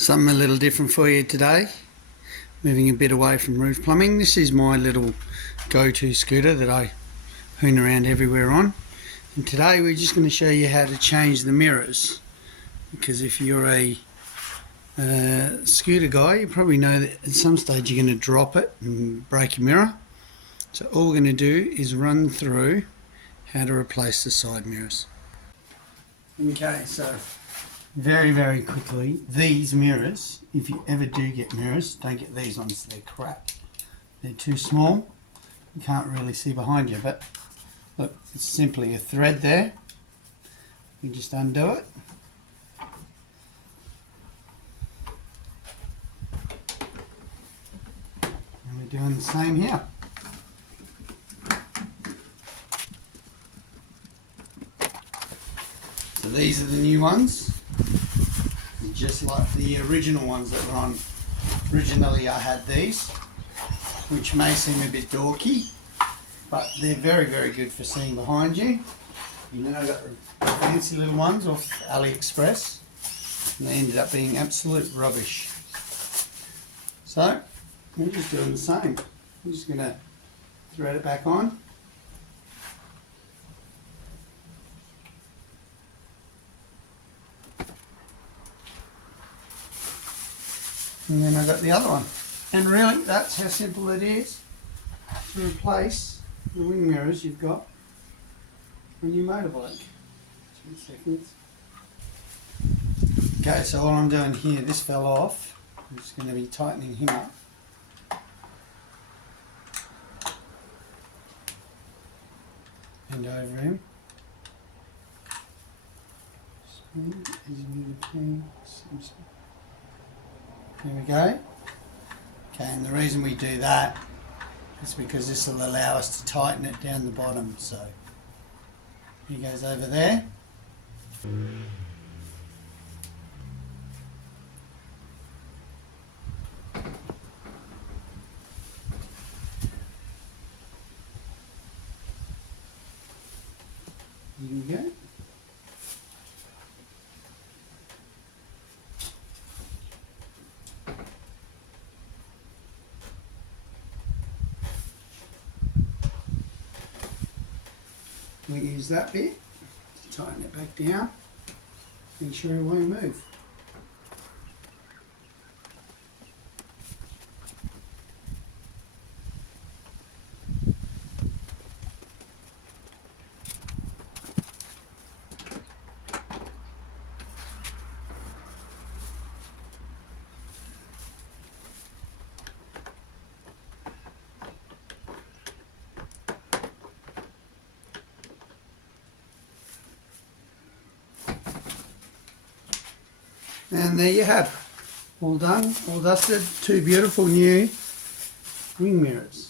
Something a little different for you today. Moving a bit away from roof plumbing. This is my little go-to scooter that I hoon around everywhere on. And today we're just going to show you how to change the mirrors. Because if you're a scooter guy, you probably know that at some stage you're going to drop it and break your mirror. So all we're going to do is run through how to replace the side mirrors. Okay, so very quickly, these mirrors, if you ever do get mirrors, don't get these ones, they're crap. They're too small, you can't really see behind you, but look, it's simply a thread there. You just undo it. And we're doing the same here. So these are the new ones. Just like the original ones that were on. Originally I had these, which may seem a bit dorky, but they're very good for seeing behind you. You know, I got the fancy little ones off AliExpress, and they ended up being absolute rubbish. So we're just doing the same. I'm just going to thread it back on. And then I got the other one. And really, that's how simple it is to replace the wing mirrors you've got on your motorbike. 2 seconds. Okay, so all I'm doing here, this fell off. I'm just going to be tightening him up. And over him. There we go. Okay, and the reason we do that is because this will allow us to tighten it down the bottom. So he goes over there. Here we go. We use that bit to tighten it back down, make sure it won't move. And there you have, all done, all dusted, 2 beautiful new wing mirrors.